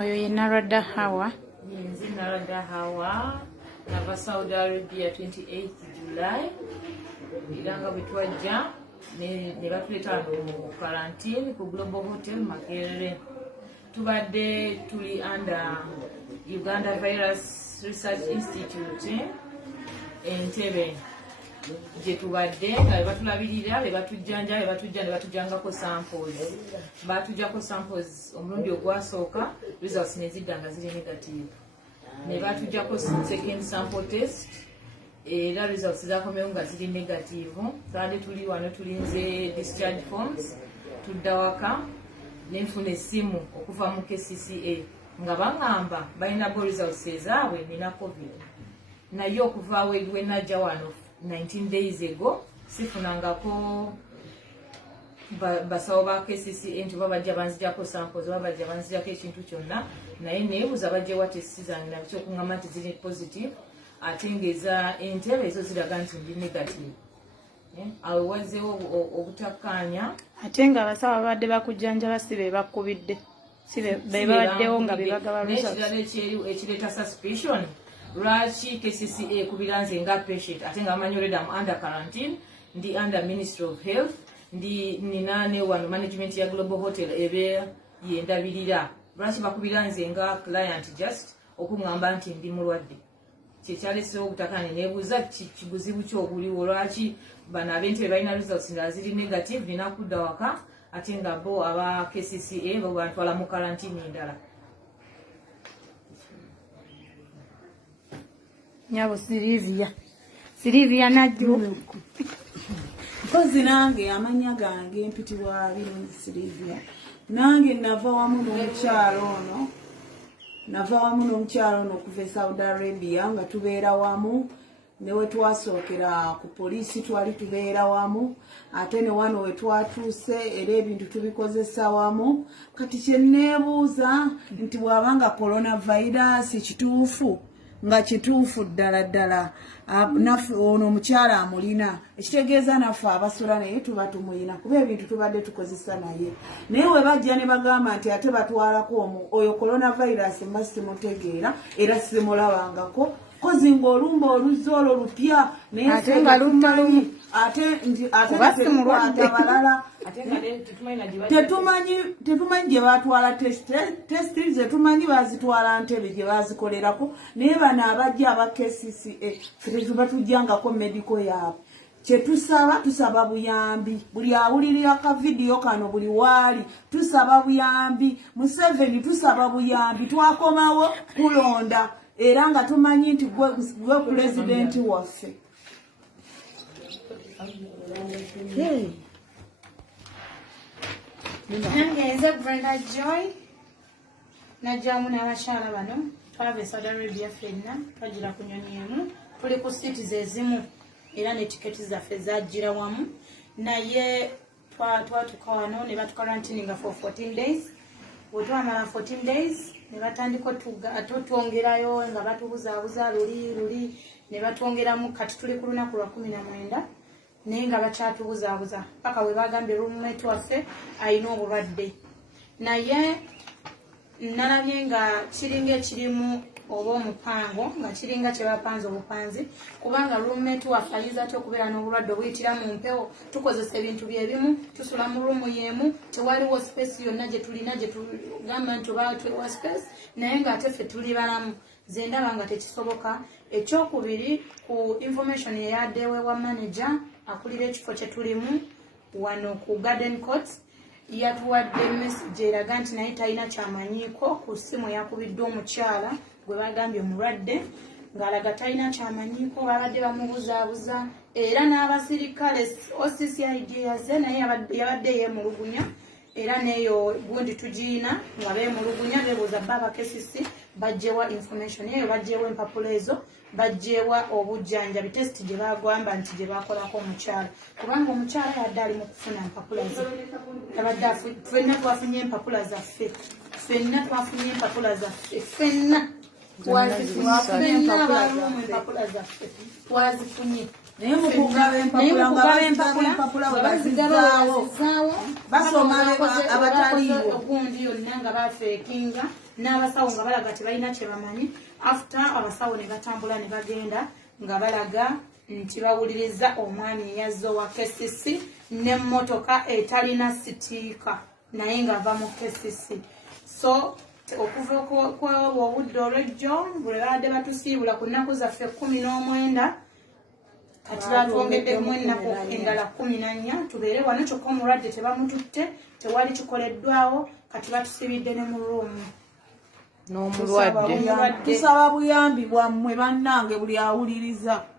Oyo ye Narada Hawa. Yenzi Narada Hawa. Nava Saudi Arabia 28th July. Iranga bitwajja ne batuleta mu quarantine ku Global Hotel Makerere. Tubadde tuli under Uganda Virus Research Institute Entebbe. Je tubadde nga batulabirira be batujjanja be batujja ne batujjangako samples. Batujjako samples omulundi ogwasooka results ne ziddanga ziri negative. Ne batujjako second sample test era results zakomewo nga ziri negative. Kandi tuli wano tulinze discharge forms tudda waka nenfuna essimu okuva mu KCCA nga baŋŋamba balina bo results ezaabwe nina covid. Naye okuva we najja wano 19 days ago sifunangako basawo ba KCCA nti babajja banzijako samples babajja banzijako ekintu kyonna naye neebuuza bajjewa testi zange nabyo okuŋŋamba nti ziri positive ate ngeza Entebbe ezo ziraga nti ndi negative. Awo wazeewo obutakkaanya ate nga abasawo babadde bakujjanjaba si be bakubidde si be babaddewo nga bebagaba n'ekirala ekireeta suspicion lwaki KCCA kubiranze nga patient ate nga bamanyi already am under quarantine ndi under Ministry of Health ndi nina ne wano management ya Global Hotel ebe yendabirira lwaki bakubiranze nga client just okuŋŋamba nti ndi mulwadde kyekyalesewo obutakkaanya neebuuza kibuzibu kyobuliwo lwaki bano ab'Entebbe balina results nga ziri negative nina kudda waka ate nga bo aba KCCA bo bantwala mu quarantine endala. Nyabo Silivia najjo kozi nange amanya gange mpitibwa Birungi Silivia nange nava wamu n'omukyalo ono okuva Saudi Arabia nga tubeera wamu newe twasookera ku poliisi twali tubeera wamu ate ne wano we twatuuse era ebintu tubikozesa wamu kati kyenneebuuza nti bw'abanga coronavirus kituufu nga kituufu ddala naffe ono omukyala amulina ekitegeeza naffe abasula naye tuba tumulina kuba ebintu tubadde tukozesa naye we bajja ne bagamba nti ate batwalako oyo coronavirus mba simutegeera era simulabangako kozi ng'olumba oluzzi olwo lupya naye ate nga luttalumu balala tetumanyi gye batwala testi zetumanyi bazitwala Entebbe gye bazikolerako naye bano abajja aba KCCA tetuba tujjangako medical yaabwe tusaba buyambi buli awulirira akavidiyo kano buli waali tusaba buyambi Museveni tusaba buyambi twakomawo kulonda era nga tumanyi nti gwe pulezidenti waffe. Nze Brenda Joy najjamu n'abakyala bano twava Saudi Arabia ffenna twagira ku nnyonyi emu tuli ku cities ezimu era ne tiketi zaffe zajjira wamu naye twatuka wano ne batukarantininga for 14 days bwetwamala 14 days ne batandika twongerayo nga batubuzaabuza luli ne batwongeramu kati tuli ku lunaku lwa 19 naye nga bakyatubuzaabuza paka we bagambye roommate waffe alina obulwadde naye nalabye nga kiringa ekirimu oba omupango nga kiringa kyebapanze obupanzi kubanga roommate waffe ayinza atya okubeera n'obulwadde obuyitira mu mpewo tukozesa ebintu byebimu tusula mu ruumu y'emu tewaliwo space yonna gye tulina gye tugamba nti oba twewa space naye ng'ate ffe tuli balamu ze ndaba nga tekisoboka. Ekyokubiri ku information eyaddewe wa manager akulira ekifo kye tulimu wano ku Garden Court yatuwadde message eraga nti naye talina kyamanyiiko ku ssimu yakubiddwa omukyala gwe bagambye omulwadde ng'alaga talina kyamanyiiko babadde bamubuzaabuza era n'abasirikale OCCID yazze naye yabadde yeemulugunya era neyo gundi tugiina nga beemulugunya beebuuza baba KCC bajjewa information eyo bajjewa empapula ezo bajjewa obujjanjabi test gye bagamba nti gye bakolako omukyala kubanga omukyala yadde ali mu kufuna empapula ze ffenna twafunye empapula zaffe ffenna twazifunye naye mukugaba empapula nga bazigaba empapula bazizaawo basoma abataliiwo ogundi yonna nga bafeekinga n'abasawo nga balaga tebalina kye bamanyi after abasawo ne batambula ne bagenda nga balaga nti bawuliriza omwami eyazza owa KCC n'emmotoka etalina sitiika naye ng'ava mu KCC. So okuva kw'obwo obudde olw'ejjo bwe babadde batusiibula ku nnaku zaffe 19 kati batwongeddemu ennaku endala 14 tubeere wano kyokka omulwadde tebamututte tewali kikoleddwawo kati batusibidde ne mu ruumu n'omulwadde. Tusaba buyambi bwammwe bannange buli awuliriza.